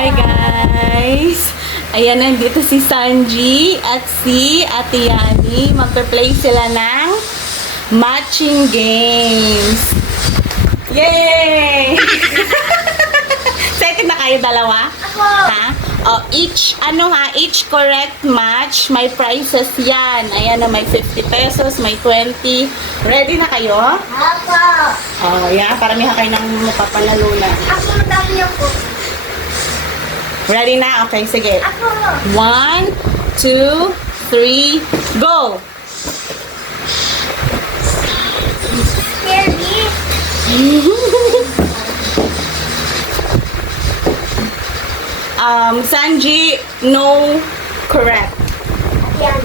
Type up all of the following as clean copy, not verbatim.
Hi guys! Ayan, nandito si Sanji at si Ate Yani. Magpe-play sila ng matching games. Yay! Second na kayo, dalawa? Ako! Ha? Oh, each correct match, may prizes yan. Ayan na, may 50 pesos, may 20. Ready na kayo? Ako! Oh, yeah, paramihan kayo ng mapapanalunan. Ako, madami niyo po. Ready na? Okay, sige. Ako! 1, 2, 3, go! Scary! Sanji, no correct. Yan.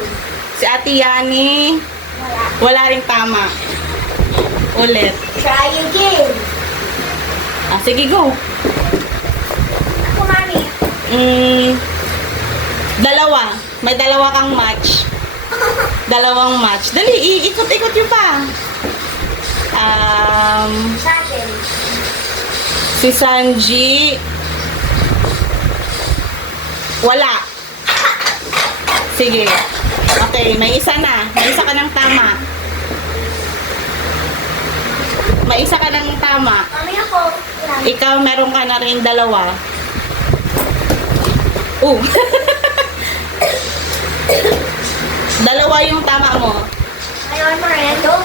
Si Ate Yani, Wala. wala ring tama. Ulit. Try again. Sige, go. Ako, mami. Dalawa. May dalawa kang match. Dalawang match. Dali, ikot-ikot yun pa. Sa akin. Si Sanji, wala. Sige. Okay, may isa na. May isa ka ng tama. May isa ka ng tama. Mami, ako. Wala. Ikaw, meron ka na rin dalawa. Dalawa yung tama mo. Ayaw mo rin. Ito.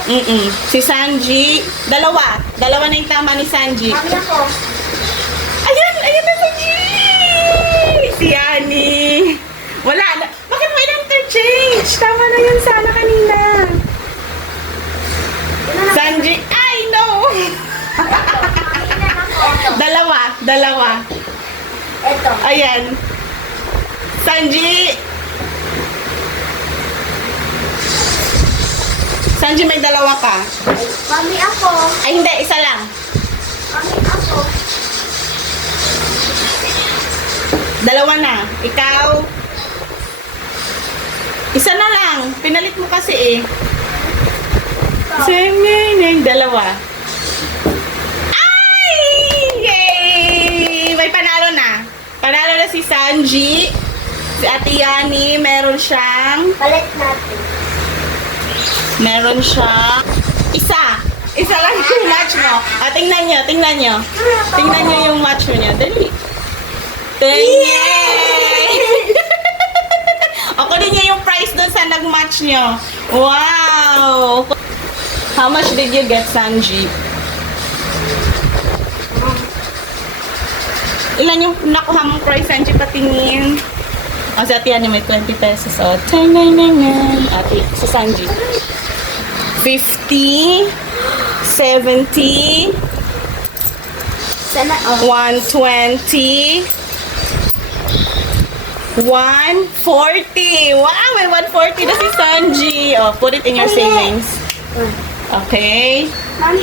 Si Sanji, dalawa. Dalawa na yung tama ni Sanji. Mami, ako. Ayan na Sanji! Si Yani. Wala na. Bakit mo in-interchange? Tama na yun sana kanina. Sanji, ay no! Dalawa. Ito. Ayan. Sanji, may dalawa ka. Mami, ako. Ay, hindi. Isa lang. Mami, ako. Dalawa na. Ikaw, isa na lang. Pinalit mo kasi eh. Singing, dalawa. Ay! Yay! May panalo na. Panalo na si Sanji. Si Ate Yani, meron siyang Palit natin. Isa lang yung match mo. Tingnan nyo. Tingnan nyo yung match mo niya. Dali. Yay! Ako din niya yung prize doon sa nag-match nyo. Wow! How much did you get, Sanji? Ilan yung nakuha mong prize, Sanji? Patingin. Si Ate Yani may 20 pesos. Ate, si Sanji. 50, 70, Sana, 120, 140. Wow, may 140 na si Sanji. Oh, put it in your savings. Okay. Mami,